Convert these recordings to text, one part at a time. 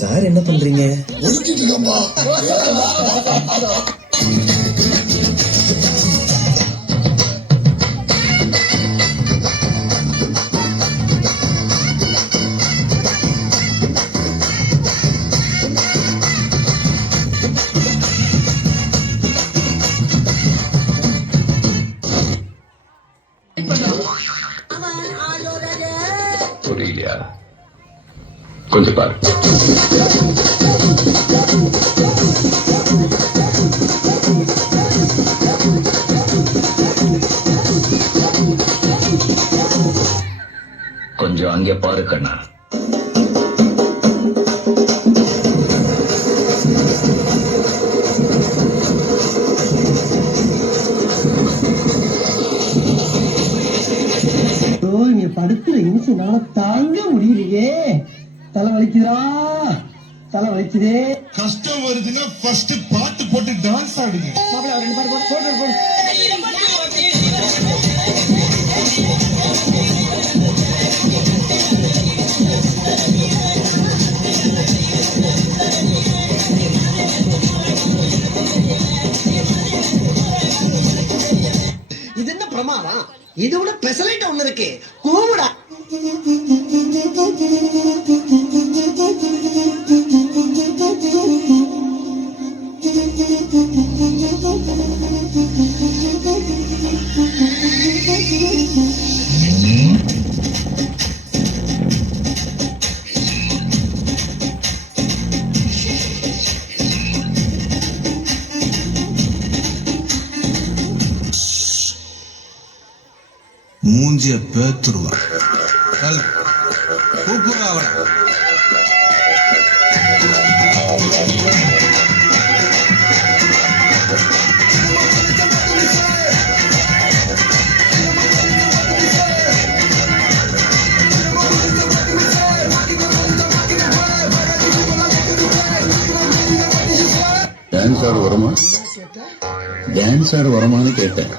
Sir என்ன பண்றீங்க? புரியலையா? கொஞ்சம் பாரு. கொஞ்சம் அங்கே பாரு கண்ணா. படுத்துற நிமிஷம்னால தாங்க முடியலையே. தலை வலிக்குதா? தலை வலிக்குதே. கஷ்டம் வருதுன்னா ஃபர்ஸ்ட் பாட்டு போட்டு டான்ஸ் ஆடுங்க. ரெண்டு பாட்டு போட்டு இது என்ன பிரமாதம்? இதை விட பெசலைட் ஒண்ணு இருக்கு. கூவிடா. மூஞ்சிய பேத்துருவா. கூப்பிடுறா அவளை. டான்ஸ் ஆட வருமா? டான்ஸ் ஆட வருமானு கேட்டேன்.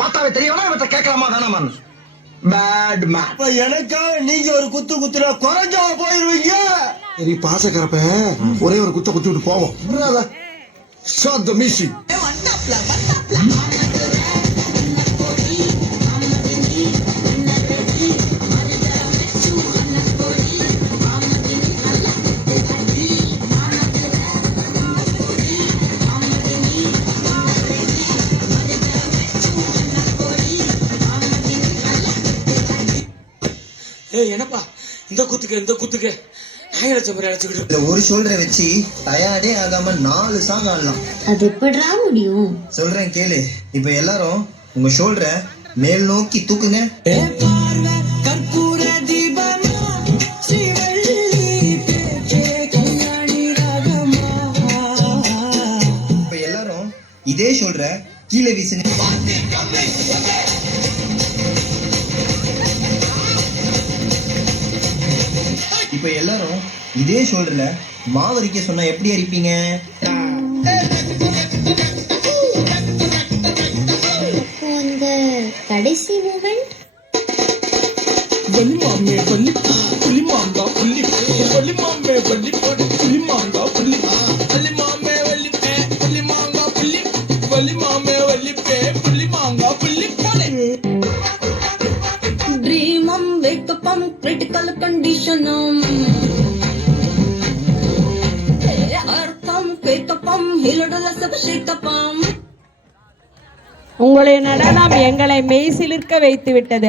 பார்த்தாவே தெரியவனா இவற்றை கேட்கலாமா வேணாமா? Bad man. எனக்காக நீங்க ஒரு குத்து குத்துனா குறைஞ்சா போயிருவீங்க. சரி பாசக்கரப்ப ஒரே ஒரு குத்த குத்தி விட்டு போவோம். Shot the mission. என்னப்பா இந்த குத்துக்கு அழைச்சுக்கிட்டு ஒரு ஷோல்டரை வச்சு டயர்டே ஆகாம 4 சாங் ஆடலாம். அது எப்படிடா முடியும்? சொல்றேன் கேளு. இப்ப எல்லாரும் உங்க ஷோல்டரை மேல் நோக்கி தூக்குங்க. இப்ப எல்லாரும் இதே ஷோல்டரை கீழே வீசுங்க. இப்ப எல்லாரும் இதே ஷோல்டர்ல மாவரிக்க சொன்னா எப்படி அரிப்பீங்க? அந்த கடைசி மூமெண்ட் வள்ளிமாமே வள்ளி புள்ளிமாங்கா புள்ளி வள்ளிமாமே வள்ளி போடு புள்ளிமாங்கா புள்ளி வள்ளிமாமே வள்ளி பே புள்ளிமாங்கா புள்ளி வள்ளிமாமே வள்ளி பே புள்ளிமாங்கா புள்ளி போடு. ட்ரீமம் வேக்கப்பம் கிரிட்டிக்கல் கண்டிஷனம் அர்த்தம் கேக்கப்பம் ஹிலடல சபஷேக்கப்பம். உங்களுடைய நடனம் எங்களை மெய் சிலிர்க்க வைத்து விட்டது.